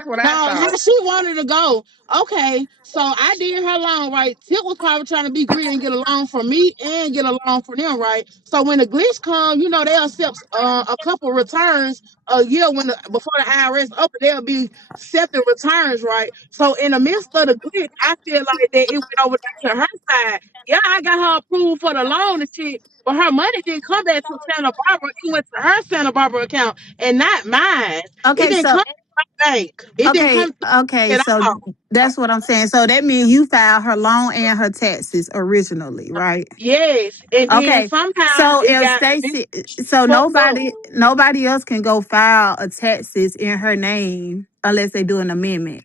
That's what I Now, how thought. she wanted to go. Okay, so I did her loan, right? Tip was probably trying to be greedy and get a loan from me and get a loan from them, right? So when the glitch come, they accept a couple returns a year before the IRS open, they'll be accepting returns, right? So in the midst of the glitch, I feel like that it went over to her side. Yeah, I got her approved for the loan and shit, but her money didn't come back to Santa Barbara. It went to her Santa Barbara account and not mine. It Okay, didn't so come bank. It didn't okay, come to okay, at so all. that's what I'm saying. So that means you filed her loan and her taxes originally, right? Yes, and then Okay. somehow So it if got Stacey, so fucked up. nobody else can go file a taxes in her name unless they do an amendment.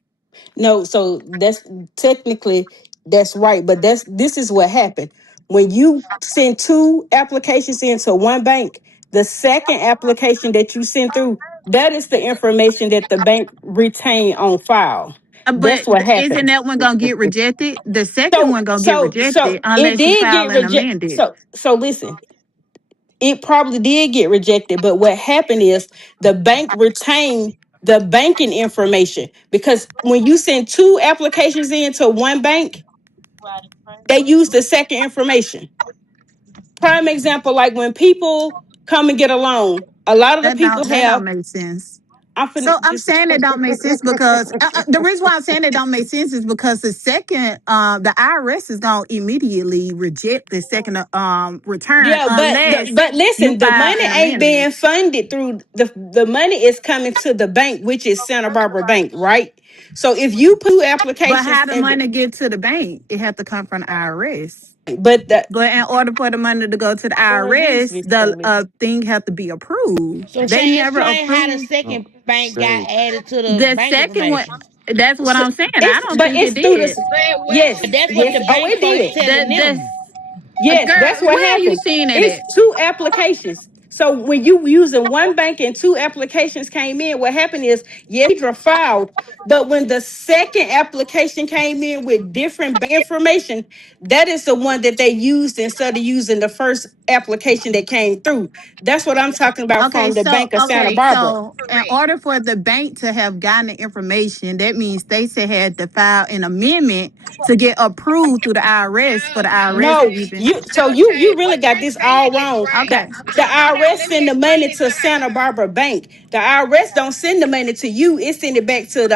No, so that's technically that's right, but this is what happened. When you send two applications into one bank, the second application that you send through, that is the information that the bank retain on file. That's But what isn't happened. that one gonna get rejected? The second So one gonna get so rejected so it unless you did file get an rejected. amended. So listen, it probably did get rejected, but what happened is the bank retained the banking information because when you send two applications into one bank, they use the second information. Prime example, like when people come and get a loan, a lot of the people That don't have. make sense. I'm So finna I'm just. saying it don't make sense because the reason why I'm saying it don't make sense is because the second, the IRS is gonna immediately reject the second return Yeah, unless but you listen, the file money an ain't amendment. being funded through the money is coming to the bank, which is Santa Barbara Bank, right? So if you put two But applications how the in, money get to the bank? It have to come from the IRS. but the But in order for the money to go to the IRS, the thing have to be approved. So They Shay, never explain how the approved second Oh, bank got say added to the the bank second one. information. That's what I'm saying. I don't think it it's through did. the say what yes, But she that's what yes. the Oh, said. bank it folks did. telling The them. Yes, girl, that's what where are you happened. seeing it It's at? two applications. So when you using one bank and two applications came in, what happened is yes, Deidre filed, but when the second application came in with different information, that is the one that they used instead of using the first application that came through. That's what I'm talking about from the Bank of Santa Barbara. So in Correct. order for the bank to have gotten the information, that means Stacey had to file an amendment to get approved through the IRS for the IRS to No, even. you No, so Shay, you really what got you're this saying all is wrong. right. Okay. The Hold on, IRS let me send the money explain it to to Santa her. Barbara Bank. The IRS don't send the money to you. It send it back to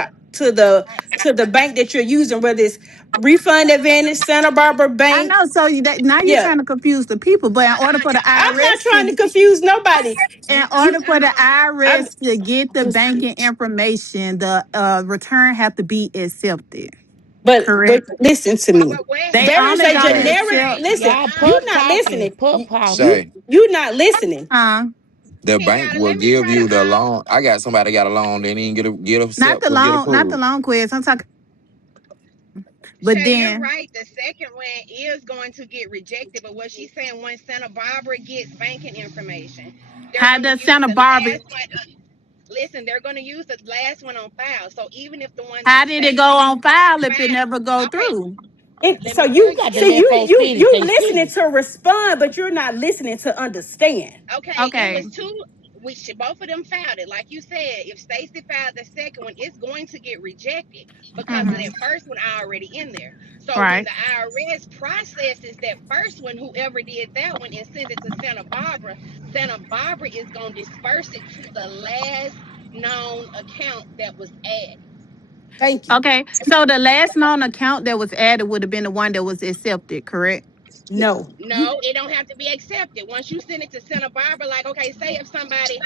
the bank that you're using, whether it's Refund Advantage, Santa Barbara I Bank. know. So now you're Yeah, trying to confuse the people, but in order for the I'm not IRS trying to confuse nobody. in You, order for the I'm, IRS to get the banking information, the return have to be accepted. but Correct. listen to me. But wait, They There is only a wait, gonna wait, generic. accept. wait. Listen, Y'all you pup not talking, listening. pup talking. Shay, You not listening. you the bank Kenyatta, will let me give try to you the loan. I got somebody got a loan. They didn't get Not the accept or get long, not the approved. long quiz. I'm talking, but Shay, you're then right. The second one is going to get rejected, but what she's saying, when Santa Barbara gets banking information, they're how going to does use Santa the Barbara? last one. Listen, they're going to use the last one on file. So even if the one that How did it go Stacy on file if it never go filed, okay, through? It, let so me tell you You you. got to see let folks finish you they listening sentence. to respond, but you're not listening to understand. Okay, it Okay. was two. We should, both of them filed it. Like you said, if Stacey filed the second one, it's going to get rejected because of Mm-hmm. that first one already in there. So when Right. the IRS processes that first one, whoever did that one, and sends it to Santa Barbara is going to disperse it to the last known account that was added. Thank you. Okay. So the last known account that was added would have been the one that was accepted, correct? No, you No, it don't have to be accepted. Once you send it to Santa Barbara, like okay, say if somebody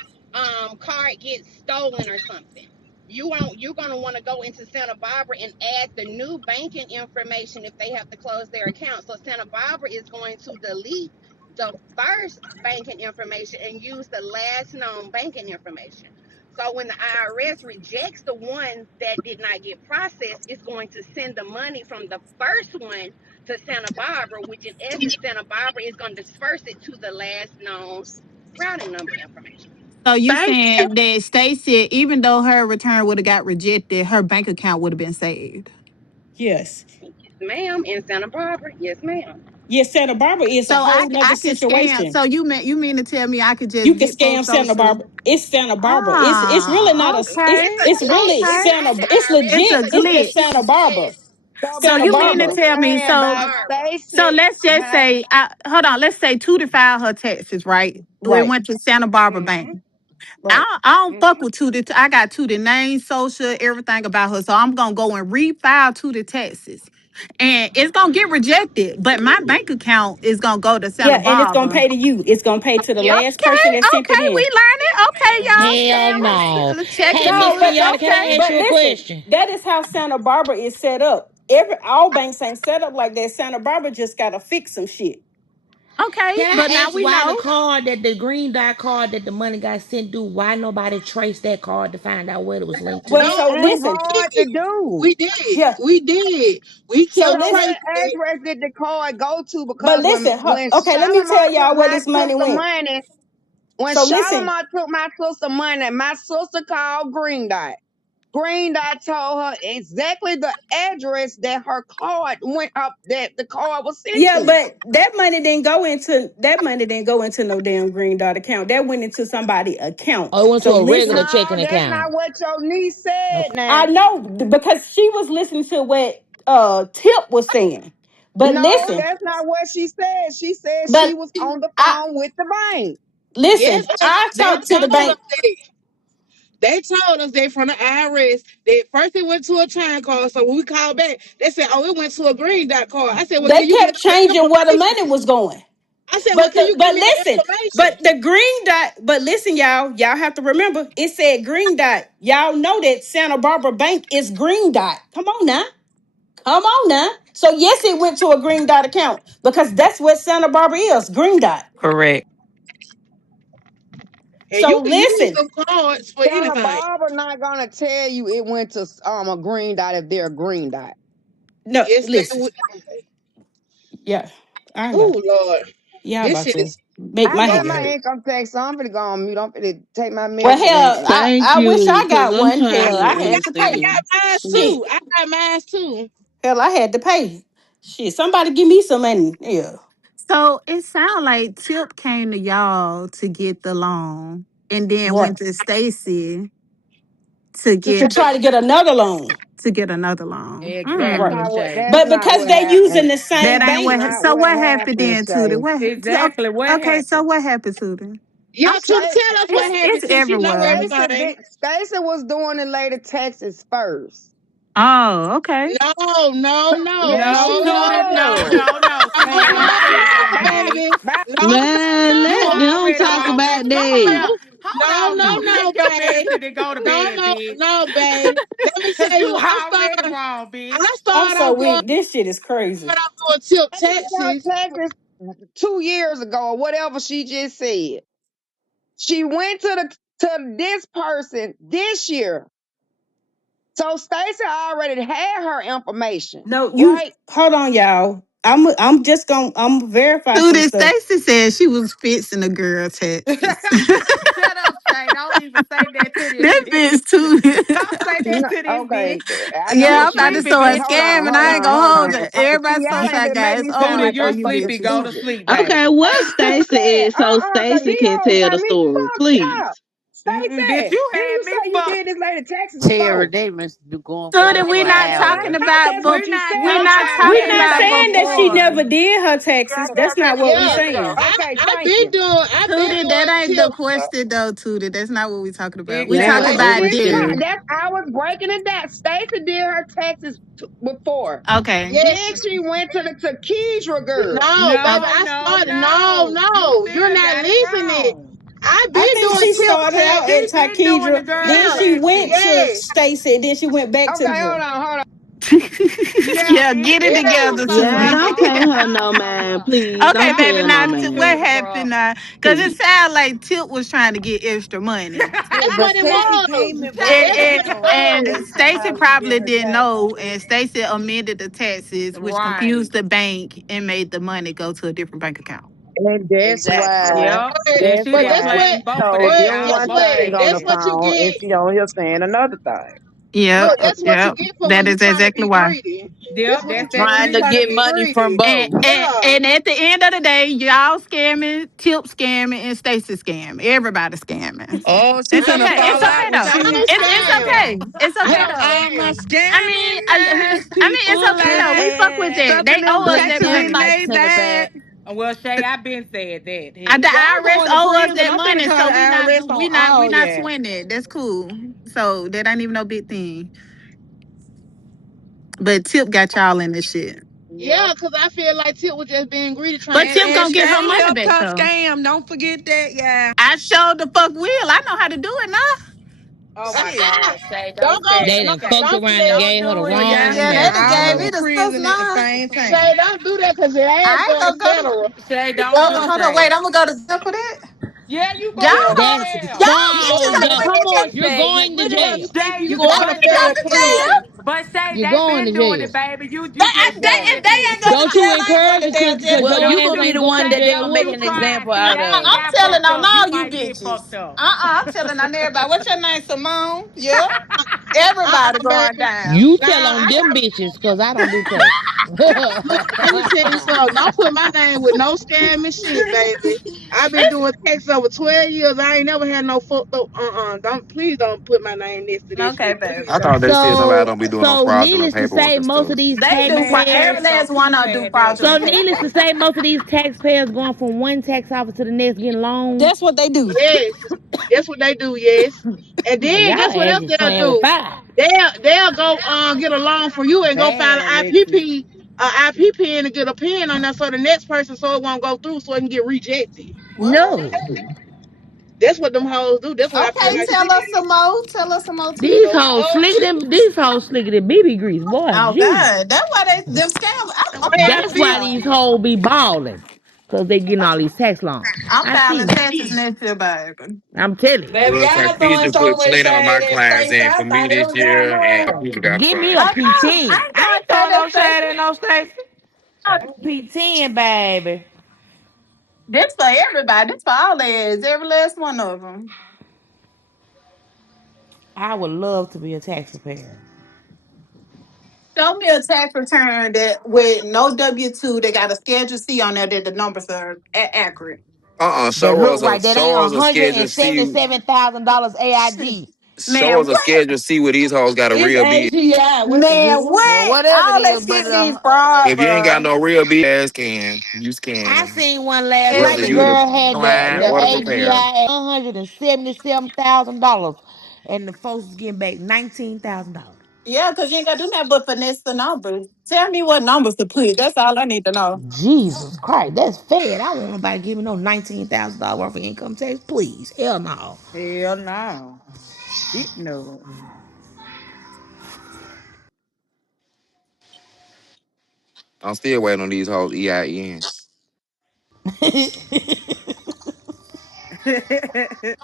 card gets stolen or something, you're gonna want to go into Santa Barbara and add the new banking information if they have to close their account. So Santa Barbara is going to delete the first banking information and use the last known banking information. So when the IRS rejects the one that did not get processed, it's going to send the money from the first one to Santa Barbara, which in essence, Santa Barbara is going to disperse it to the last known routing number information. So you Thank you. saying that Stacey, even though her return would have got rejected, her bank account would have been saved. yes. Yes, ma'am. In Santa Barbara. Yes, ma'am. Yeah, Santa Barbara is a So whole I nother can scam. situation. So you mean to tell me I could You just can get folks scam Santa social? Barbara. It's Santa Barbara. It's really not Ah, a okay, it's really It's okay. not Santa. the It's IRS. It's It's a legit. a It's just glitch. Santa glitch. Barbara. Yes, So, So Santa but you what mean I'm to Barbara. tell me? saying Santa about Barbara. So Stacy, let's just huh? say, hold on. Let's say Tootie filed her taxes, right? We Right. went to Santa Barbara Bank. Hmm. Right. I don't fuck with Tootie. I got Tootie name, social, everything about her. So I'm gonna go and refile Tootie taxes, and it's gonna get rejected. But my bank account is gonna go to Santa Yeah, and it's gonna Barbara. pay to you. It's gonna pay to the Yep. last person Okay, that sent it okay, we in. learning. Yes, Okay, ma'am. y'all, Hell no. scammers, check the Hey, Miss No, codes. Kiana, can Okay. I ask but you a listen, question? that is how Santa Barbara is set up. Every all banks ain't set up like that. Santa Barbara just gotta fix some shit. Okay, Can but I now ask we why the know. card that the green dot card that the money got sent through, why nobody traced that card to find out what it was linked Well, to? It so No, ain't listen, we hard to did. do. We did. yeah. We did. We So So kept listen, what tracing it. address did the card go to? but Because listen, when okay, let me Shalimar tell y'all where this money took the went. money, when So listen, Shalimar took my sister money, my sister called Green Dot. Green Dot told her exactly the address that her card went up, that the card was sent yeah, to. but that money didn't go into no damn green dot account. That went into somebody account. Oh, it went to So a regular listen, No, checking that's account. not what your niece said Okay. now. I know because she was listening to what Tip was saying. But No, listen, that's not what she said. She said she but was on the I phone with the bank. Yes, listen, and I they talked to the told us bank. that. They told us that from the IRS that first it went to a time card. So when we called back, they said, "Oh, it went to a green dot card." I said, "Well, They can you give kept me the changing where the money information?" was going. I said, "Well, can you give But me the listen, information?" but the green dot, but listen, y'all have to remember it said green dot. Y'all know that Santa Barbara Bank is green dot. Come on now. Come on now. So yes, it went to a green dot account because that's what Santa Barbara is, green dot. Correct. And So you can use listen, them cards for Santa anything. Barbara not gonna tell you it went to a green dot if they're a green dot. no, Yes, they listen. would. Yeah, I know. Oh Lord, Yeah, this about shit to is make I my got head my hurt. income tax, so I'm finna go on mute. I'm finna take my Well, medicine hell, and Thank I wish you, I cause got I'm one. trying Hell, to I had to I pay. understand. got mine Shit. too. I got mine too. Hell, I had to pay. Shit, somebody give me some money. Yeah. So it sounds like Tip came to y'all to get the loan, and then Right. went to Stacy to To To get try try to get another loan. another loan. that's Mm. Exactly, not what Shay. that's But not because what they using happened. the That same ain't That's what. bank. not So what what happened happened, then, Tootie? Shay. What? Exactly what Okay, so happened. what happened, Tootie? yeah, to Stay, tell us what It's happened to. She know everywhere. everything. Stacy was doing the lady taxes first. Oh, okay. No, no, no, Yes, no, she no, was. no, No, no, baby. baby. No, Man, no, let no, them talk about that. no, no, no, babe. No, no, no, babe. Let me tell you, I I'm started so off weak. This shit is crazy. doing tip I did her taxes. taxes 2 years ago or whatever she just said. She went to this person this year. So Stacy already had her information, No, you right? hold on, y'all. I'm just gonna I'm verify some Tootie, stuff. Stacy said she was fixing a girl taxes. That bitch Tootie. No, okay, I know Yeah, what I'm she about to did. start Hold on, scamming. hold I ain't on, gonna hold hold on. it. Everybody See, y'all social ain't I been got making it's me over sound with like for I'm you fucking bitches. stupid. Okay, what Stacy Stacy said, is so cause Stacy he can almost tell got the me story, fucked up. please. Stacy, didn't you say you did this lady taxes Terry, before? they must be going for Tootie, this we for an not No, hour. talking I think about that's what you we're said. not I We're talking heard not about that. saying that she before. never did her taxes. That's not what we're Yeah, saying. Okay, thank you. I've been Tootie, that doing ain't the tip. question though, Tootie. That's not what we're talking about. We Now talk But I about We talk, this. understand. that's I was breaking it down. Stacy did her taxes before. Okay. yes, Then she went to the Keysra girl. no, baby, I started. No, no, you're not listening. I've I been think doing she tip started out taxes. at Takidra, then Yeah, she went to yes, Stacy, then she went back to Okay, hold Drew. on, hold on. Yeah, get it yes. together, Yeah, Tootie. don't pay her no man, please. Okay, Don't pay baby. her no Now, what man, happened? Because it please. sounded like Tip was trying to get extra money, Yeah, That's but what it Stacy was. came and brought and it That's up what and, it though. was. and Stacy probably didn't know, and Stacy amended the taxes, which confused the bank and made the money go to a different bank account. And that's Exactly. why. But, That's but guess why what? she told But them guess one what? thing on the That's what you phone, and get. she on here saying another thing. Yep, Look, that's what you yep. get for when That you is trying to exactly be why. greedy. This Yep, what you that's get that when you Trying to greedy trying to get be shit. money from greedy. And, both. and Yeah. and at the end of the day, y'all scamming, Tip scamming, and Stacey scamming. Everybody scamming. Oh, she It's I finna ain't okay. gonna It's fall lie. okay out with though. Some you. It's scam. okay. It's okay Here though. I'm a Scam. I mean, scamming ass it's people okay though. We fuck with like that. They stuffing them owe us Put that crackers some in money. lights they in the bag. back. Well, Shay, I been said that. Hell. The Y'all IRS going to owe us prison. that I'm finna money, call so the IRS on we all not yeah. sweating it. That's cool. So that ain't even no big thing. But Tip got y'all in this shit. Yeah, Yep. because I feel like Tip was just being greedy trying to But get Tip And gonna everybody get her Shay money money. helped back her though. scam. Don't forget that, yeah. I showed the fuck will. I know how to do it now. Oh my Shit. God, Shay, don't Don't go, say They it, done Shay. fucked don't around and forget, Don't gave her the do it, wrong yeah. Yeah, money. they done All gave of me them the stuff prison at the now. same Shay, time. don't do that because your ass I ain't going to gonna go to federal. Shay, don't go. do it, Hold on, Shay. wait. I'm gonna go to jail for that. Yeah, you Y'all going Yeah. to don't. That's jail. Y'all You bitches no, going ain't to no. put Come me on, to. You're Shay. going to Look at how you jail. think Shay, you You're Y'all going going to to ain't jail going jail. to for real. jail. but Shay, You're they going to been doing it, jail. baby. They, You just if saying they this. ain't going to Don't you jail, I ain't going encourage to it, damn cause, jail. cause Well, your you ass gonna be ain't the going one to that Shay, they jail gonna don't make you neither. an try example it. See, out I of. ain't I'm got telling fucked on up. You all you might get bitches. fucked up. I'm telling on everybody. What's your name, Simone? Yeah. Everybody going Baby. down. You tell Now, on I them got, bitches, cause I don't do crack. look, let me tell you something. Don't put my name with no scam and shit, baby. I've been It's doing text over 12 years. I ain't never had no fucked up. Please don't put my name next to this okay, shit. Please baby. I thought don't. they said nobody don't So, be doing no so fraudulent needless to paperwork say, and most stuff. of these They do. Man, Every taxpayers. last so one keep of do saying that. So, fraudulent needless to paperwork. say, most of these taxpayers going from one tax office to the next getting loans. That's what they do. Yes, that's what they do. Yes, and Man, then y'all guess what else ass is they'll playing with do? fire. They'll go get a loan for you and go file Bad, an Alexis. IPP and get a pin on that for the next person so it won't go through so it can get rejected. What? No, That's what them hoes do. That's what I feel Okay, like she tell us did. some more. Tell us some more, these Tia. hoes slicker than these hoes slicker than BB grease, boy. Oh Jesus, God, that's why them scams. The I'm way I filing that's feel, why now. these hoes be balling, cause they getting all these tax loans. I'm I filing see. taxes next year, baby. I'm telling Baby, Real y'all talk, throwing Keisha so put much 20 on my shade at clients Stacey. in I for me thought it this was y'all year, and girl. Keisha you. got Give me fired. a I P10. ain't I trying ain't to say throwing that, no shade Stacey. at no Stacey. P10, baby. This for everybody. This for all ads. Every last one of them. I would love to be a tax preparer. Show me a tax return that with no W-2. They got a Schedule C on there that the numbers are accurate. That Show look us a right. That ain't schedule C. $177,000 AIG. Show Man, us a what? schedule C where these hoes got a It's real bid. AGI. What is Man, it? Well, what? whatever it All that is, but shit be fraud, If you ain't got bro. no real bid, ass can you I scamming? seen one last It's night. Whether The you the girl had client the or the yep. preparer. AGI at $177,000, and the folks was getting back $19,000. yeah, because you ain't got to do nothing but finesse the numbers. Tell me what numbers to put. That's all I need to know. Jesus Christ, that's fed. I want nobody giving no $19,000 worth of income tax, please. Hell no. Hell no. Shit no. I'm still waiting on these hoes EINs.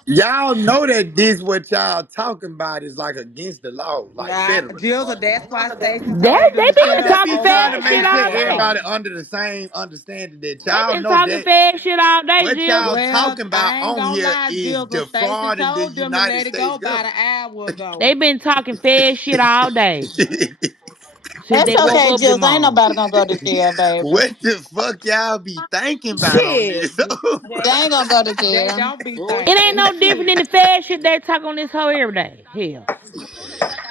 Y'all know that this what y'all talking about is like against the law, like Nah, federally. Jizzle, that's why Stacey That told you they to I'm set been up just talking be over trying to fed shit make there. sure all day. everybody under the same understanding that They y'all been know talking that fed shit all day, what Jill. y'all Well, talking about I ain't on gonna here lie, is Jizzle. Stacey defrauding the told them to United let it States go about government. an hour ago. They been talking fed shit all day since That's they woke okay, up this Jules. Ain't morning. nobody gonna go to jail, baby. What the fuck y'all be thinking about on Shit. this? They ain't gonna go to They jail. don't be It ain't thinking. Bullshit. no different than the fed shit they talk on this whole every day. Hell,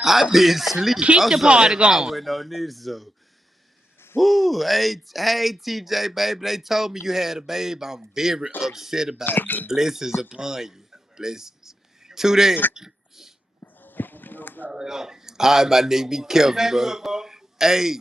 I been asleep. keep I'm the so party happy I going. went on this. So, whoo, hey, TJ, baby. They told me you had a babe. I'm very upset about it, but blessings upon you. Blessings. Tootie. All right, my nigga, be careful, bro. Hey,